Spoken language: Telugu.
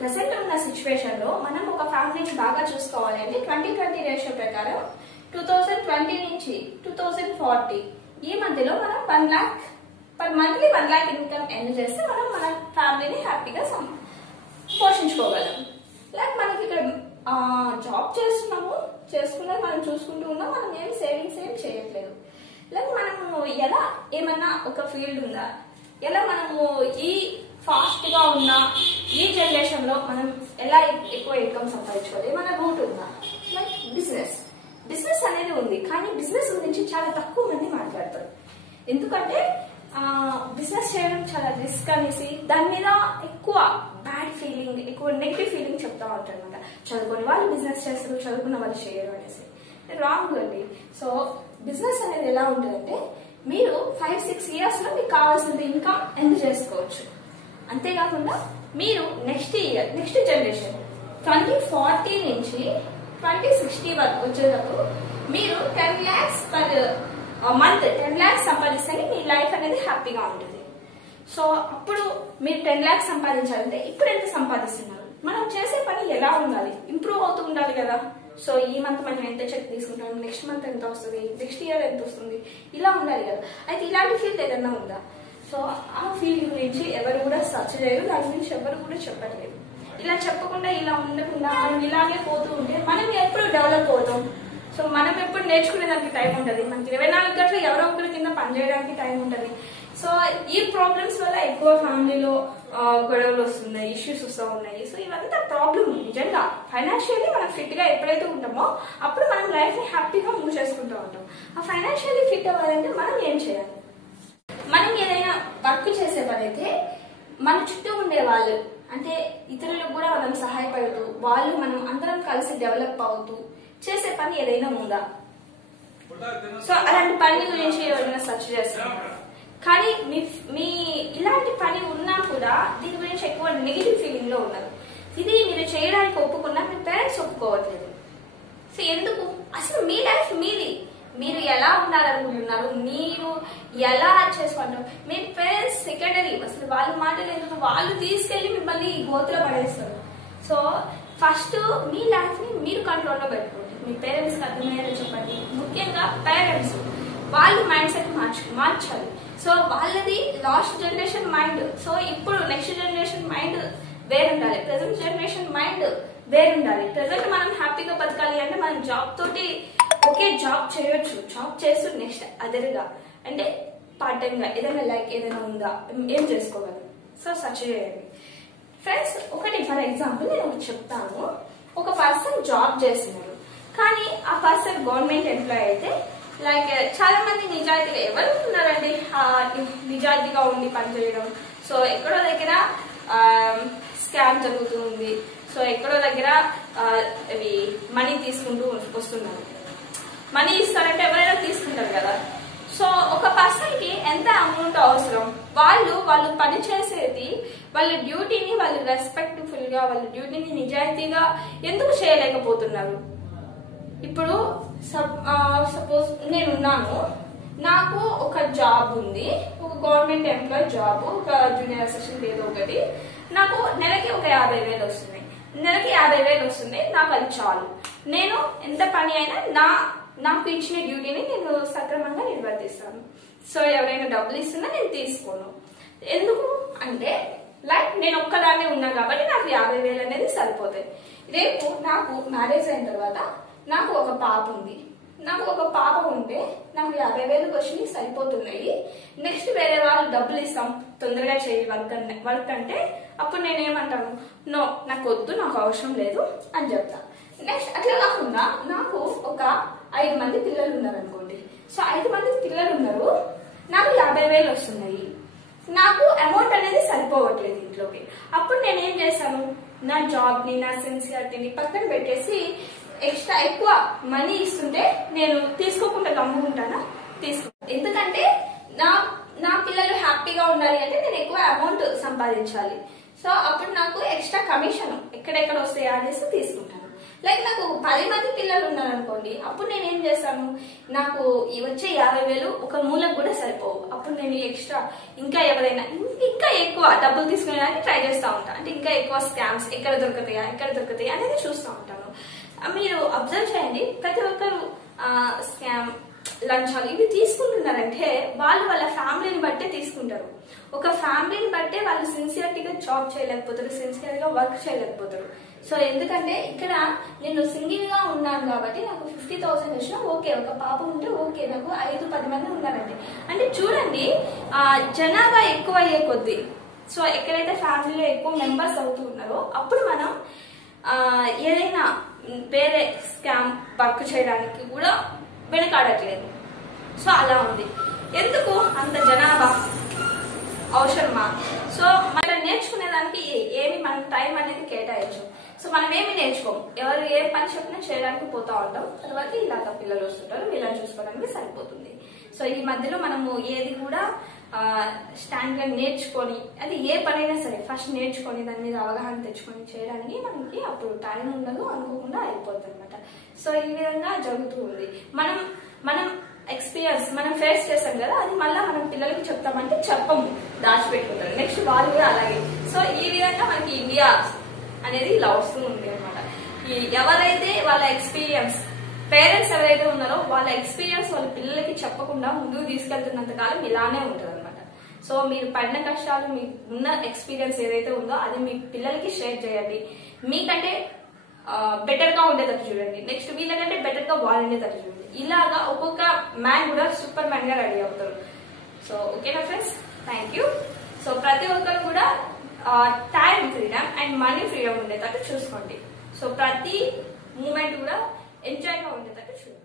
ప్రెసెంట్ ఉన్న సిచ్యువేషన్ లో మనం ఒక ఫ్యామిలీని బాగా చూసుకోవాలి అంటే 20-20 రేషియో ప్రకారం 2020 నుంచి 2040 ఈ మధ్యలో మనం 1 lakh per monthly 1 lakh income earn చేస్తే మనం మన ఫ్యామిలీని హ్యాపీగా పోషించుకోగలం. లైక్ మనకి ఇక్కడ జాబ్ చేస్తున్నాము, చేసుకున్నది మనం చూసుకుంటూ ఉన్నాం, మనం ఏం సేవింగ్స్ ఏం చేయట్లేదు. లైక్ మనము ఎలా ఏమన్నా ఒక ఫీల్డ్ ఉందా, ఎలా మనము ఈ ఫాస్ట్ గా ఉన్న ఈ జనరేషన్ లో మనం ఎలా ఎక్కువ ఇన్కమ్ సంపాదించుకోవాలి, ఏమైనా రూట్ ఉందా? లైక్ బిజినెస్ అనేది ఉంది, కానీ బిజినెస్ గురించి చాలా తక్కువ మంది మాట్లాడతారు. ఎందుకంటే బిజినెస్ చేయడం చాలా రిస్క్ అనేసి దాని మీద ఎక్కువ బ్యాడ్ ఫీలింగ్, ఎక్కువ నెగిటివ్ ఫీలింగ్ చెప్తా ఉంటారు అనమాట. చదువుకునే వాళ్ళు బిజినెస్ చేస్తారు, చదువుకున్న వాళ్ళు చేయరు అనేసి. రాంగ్ అండి. సో బిజినెస్ అనేది ఎలా ఉంటుందంటే మీరు 5-6 ఇయర్స్ లో మీకు కావాల్సిన ఇన్కమ్ ఎర్న్ చేసుకోవచ్చు. అంతేకాకుండా మీరు నెక్స్ట్ జనరేషన్ 2040 నుంచి 2060 వరకు వచ్చేటప్పుడు మీరు 10 lakhs పర్ మంత్ 10 lakhs సంపాదిస్తే మీ లైఫ్ అనేది హ్యాపీగా ఉంటుంది. సో అప్పుడు మీరు 10 lakhs సంపాదించాలంటే ఇప్పుడు ఎంత సంపాదిస్తున్నారు, మనం చేసే పని ఎలా ఉండాలి, ఇంప్రూవ్ అవుతూ ఉండాలి కదా. సో ఈ మంత్ మనం ఎంత చెక్ తీసుకుంటాం, నెక్స్ట్ మంత్ ఎంత వస్తుంది, నెక్స్ట్ ఇయర్ ఎంత వస్తుంది, ఇలా ఉండాలి కదా. అయితే ఇలాంటి ఫీల్డ్ ఏదన్నా ఉందా? సో ఆ ఫీల్డ్ గురించి ఎవరు కూడా సర్చ్ చేయరు, దాని గురించి ఎవరు కూడా చెప్పట్లేదు. ఇలా చెప్పకుండా ఇలా ఉండకుండా మనం ఇలాగే పోతూ ఉంటే మనం ఎప్పుడు డెవలప్ అవుతాం? సో మనం ఎప్పుడు నేర్చుకునేదానికి టైం ఉంటుంది, మనకి 24 గంటలు ఎవరో ఒకరి కింద పనిచేయడానికి టైం ఉంటుంది. సో ఈ ప్రాబ్లమ్స్ వల్ల ఎక్కువ ఫ్యామిలీలో గొడవలు వస్తున్నాయి, ఇష్యూస్ వస్తూ ఉన్నాయి. సో ఇవంతా ప్రాబ్లం. నిజంగా ఫైనాన్షియల్లీ మనం ఫిట్ గా ఎప్పుడైతే ఉంటామో అప్పుడు మనం లైఫ్ ని హ్యాపీగా మూవ్ చేసుకుంటూ ఉంటాం. ఆ ఫైనాన్షియల్లీ ఫిట్ అవ్వాలంటే మనం ఏం చేయాలి? మనం ఏదైనా వర్క్ చేసే పని అయితే మన చుట్టూ ఉండే వాళ్ళు అంటే ఇతరులకు కూడా మనం సహాయపడుతూ వాళ్ళు మనం అందరం కలిసి డెవలప్ అవుతూ చేసే పని ఏదైనా ఉందా? సో అలాంటి పని గురించి ఎవరైనా సెర్చ్ చేస్తున్నారు, కానీ మీ ఇలాంటి పని ఉన్నా కూడా దీని గురించి ఎక్కువ నెగిటివ్ ఫీలింగ్ లో ఉన్నారు. ఇది మీరు చేయడానికి ఒప్పుకున్నా మీ పేరెంట్స్ ఒప్పుకోవట్లేదు. సో ఎందుకు? అసలు మీ లైఫ్ మీది, మీరు ఎలా ఉండాలనుకుంటున్నారు, మీరు ఎలా చేసుకుంటారు, మీ పేరెంట్స్ సెకండరీ. అసలు వాళ్ళ మాటలు ఎందుకు, వాళ్ళు తీసుకెళ్లి మిమ్మల్ని గోతులో పడేస్తారు. సో ఫస్ట్ మీ లైఫ్ ని మీరు కంట్రోల్లో పెట్టుకోండి. మీ పేరెంట్స్ అర్థమయ్యేలా చెప్పండి. ముఖ్యంగా పేరెంట్స్ వాళ్ళు మైండ్ సెట్ మార్చాలి. సో వాళ్ళది లాస్ట్ జనరేషన్ మైండ్, సో ఇప్పుడు నెక్స్ట్ జనరేషన్ మైండ్ వేరుండాలి, ప్రెసెంట్ జనరేషన్ మైండ్ వేరుండాలి. ప్రెసెంట్ మనం హ్యాపీగా బతకాలి అంటే మనం జాబ్ తోటి ఓకే జాబ్ చేయొచ్చు, జాబ్ చేస్తూ నెక్స్ట్ అదర్గా అంటే పార్ట్ టైమ్ గా ఏదైనా లైక్ ఏదైనా ఉందా, ఏం చేసుకోగలం. సో సర్చ్ చేయండి ఫ్రెండ్స్. ఒకటి ఫర్ ఎగ్జాంపుల్ నేను ఒకటి చెప్తాను. ఒక పర్సన్ జాబ్ చేస్తున్నారు, కానీ ఆ పర్సన్ గవర్నమెంట్ ఎంప్లాయ్ అయితే లైక్ చాలా మంది నిజాయితీగా ఎవరు ఉన్నారండి నిజాయితీగా ఉండి పనిచేయడం. సో ఎక్కడో దగ్గర స్కామ్ జరుగుతుంది, సో ఎక్కడో దగ్గర అవి మనీ తీసుకుంటూ వస్తున్నారు. మనీ ఇస్తారంటే ఎవరైనా తీసుకుంటారు కదా. సో ఒక పర్సన్ కి ఎంత అమౌంట్ అవసరం, వాళ్ళు పని చేసేది వాళ్ళ డ్యూటీని వాళ్ళు రెస్పెక్ట్ఫుల్ గా వాళ్ళ డ్యూటీని నిజాయితీగా ఎందుకు చేయలేకపోతున్నారు? ఇప్పుడు సపోజ్ నేనున్నాను, నాకు ఒక జాబ్ ఉంది, ఒక గవర్నమెంట్ ఎంప్లాయ్ జాబ్, ఒక జూనియర్ అసిస్టెంట్ ఏదో ఒకటి, నాకు నెలకి ఒక 50,000 వస్తున్నాయి. నెలకి 50,000 వస్తుంది, నాకు అది చాలు. నేను ఎంత పని అయినా నాకు ఇచ్చిన డ్యూటీని నేను సక్రమంగా నిర్వర్తిస్తాను. సో ఎవరైనా డబ్బులు ఇస్తున్నా నేను తీసుకోను. ఎందుకు అంటే లైక్ నేను ఒక్కదాన్నే ఉన్నా కాబట్టి నాకు 50,000 అనేది సరిపోతాయి. రేపు నాకు మ్యారేజ్ అయిన తర్వాత నాకు ఒక పాప ఉంది, నాకు ఒక పాప ఉంటే నాకు 50,000 వచ్చి సరిపోతున్నాయి. నెక్స్ట్ వేరే వాళ్ళు డబ్బులు ఇస్తాం తొందరగా చేయి వర్క్ అంటే అప్పుడు నేనేమంటాను, నో నాకు వద్దు, నాకు అవసరం లేదు అని చెప్తా. నెక్స్ట్ అట్లా కాకుండా నాకు ఒక 5 మంది పిల్లలు ఉన్నారు అనుకోండి. సో 5 మంది పిల్లలు ఉన్నారు, నాకు 50,000 వస్తున్నాయి, నాకు అమౌంట్ అనేది సరిపోవట్లేదు ఇంట్లోకి. అప్పుడు నేనేం చేస్తాను, నా జాబ్ ని నా సిన్సియారిటీని పక్కన పెట్టేసి ఎక్స్ట్రా ఎక్కువ మనీ ఇస్తుంటే నేను తీసుకోకుండా గమ్ముకుంటానా? తీసుకుంటాను. ఎందుకంటే నా పిల్లలు హ్యాపీగా ఉండాలి అంటే నేను ఎక్కువ అమౌంట్ సంపాదించాలి. సో అప్పుడు నాకు ఎక్స్ట్రా కమిషన్ ఎక్కడెక్కడ వస్తాయా అనేసి తీసుకుంటాను. లైక్ నాకు 10 మంది పిల్లలు ఉన్నారు అనుకోండి, అప్పుడు నేను ఏం చేస్తాను, నాకు వచ్చే 50,000 ఒక మూలకు కూడా సరిపోవు. అప్పుడు నేను ఎక్స్ట్రా ఇంకా ఎవరైనా ఇంకా ఎక్కువ డబ్బులు తీసుకునేదానికి ట్రై చేస్తూ ఉంటాను. అంటే ఇంకా ఎక్కువ స్కామ్స్ ఎక్కడ దొరుకుతాయి అనేది చూస్తూ ఉంటాను. మీరు అబ్జర్వ్ చేయండి, ప్రతి ఒక్కరు స్కామ్, లంచాలు ఇవి తీసుకుంటున్నారంటే వాళ్ళ ఫ్యామిలీని బట్టే తీసుకుంటారు. ఒక ఫ్యామిలీని బట్టే వాళ్ళు సిన్సియర్టీగా జాబ్ చేయలేకపోతారు, సిన్సియర్ గా వర్క్ చేయలేకపోతారు. సో ఎందుకంటే ఇక్కడ నేను సింగిల్ గా ఉన్నాను కాబట్టి నాకు 50,000 వచ్చినా ఓకే, ఒక పాప ఉంటే ఓకే, నాకు 5-10 మంది ఉన్నారండి. అంటే చూడండి, జనాభా ఎక్కువ అయ్యే కొద్దీ, సో ఎక్కడైతే ఫ్యామిలీలో ఎక్కువ మెంబర్స్ అవుతూ ఉన్నారో అప్పుడు మనం ఏదైనా వేరే స్కామ్ వర్క్ చేయడానికి కూడా వెనకాడట్లేదు. సో అలా ఉంది. ఎందుకు అంత జనాభా అవసరమా? సో మనం నేర్చుకునేదానికి ఏమి మనం టైం అనేది కేటాయించు. సో మనం ఏమి నేర్చుకోము, ఎవరు ఏ పని చెప్పినా చేయడానికి పోతా ఉంటాం. తర్వాత ఇలాగ పిల్లలు వస్తుంటారు, వీళ్ళని చూసుకోవడానికి సరిపోతుంది. సో ఈ మధ్యలో మనము ఏది కూడా స్టాండ్ గా నేర్చుకొని, అది ఏ పనైనా సరే ఫస్ట్ నేర్చుకొని దాని మీద అవగాహన తెచ్చుకొని చేయడానికి మనకి అప్పుడు టైం ఉండదు, అనుకోకుండా అయిపోతుంది అనమాట. సో ఈ విధంగా జరుగుతూ ఉంది. మనం ఎక్స్పీరియన్స్ మనం ఫేస్ చేస్తాం కదా, అది మళ్ళీ మనం పిల్లలకి చెప్తామంటే చెప్పము, దాచిపెట్టుకుంటారు. నెక్స్ట్ వాళ్ళు కూడా అలాగే. సో ఈ విధంగా మనకి ఇండియా అనేది ఇలా వస్తూ ఉంది అనమాట. ఎవరైతే వాళ్ళ ఎక్స్పీరియన్స్, పేరెంట్స్ ఎవరైతే ఉన్నారో వాళ్ళ ఎక్స్పీరియన్స్ వాళ్ళ పిల్లలకి చెప్పకుండా ముందుకు తీసుకెళ్తున్నంత కాలం ఇలానే ఉంటుంది అనమాట. సో మీరు పడిన కష్టాలు, మీకు ఉన్న ఎక్స్పీరియన్స్ ఏదైతే ఉందో అది మీ పిల్లలకి షేర్ చేయండి. మీకంటే బెటర్ గా ఉండేటట్టు చూడండి, నెక్స్ట్ వీళ్ళకంటే బెటర్ గా వాళ్ళు ఉండేటట్టు చూడండి. ఇలాగా ఒక్కొక్క మ్యాన్ కూడా సూపర్ మ్యాన్ గా రెడీ అవుతారు. సో ఓకేనా ఫ్రెండ్స్, థ్యాంక్ యూ. సో ప్రతి ఒక్కరు కూడా time freedom and money freedom ఉండేటట్టు చూసుకోండి. సో ప్రతి మూమెంట్ కూడా ఎంజాయ్ గా ఉండేటట్టు చూడండి.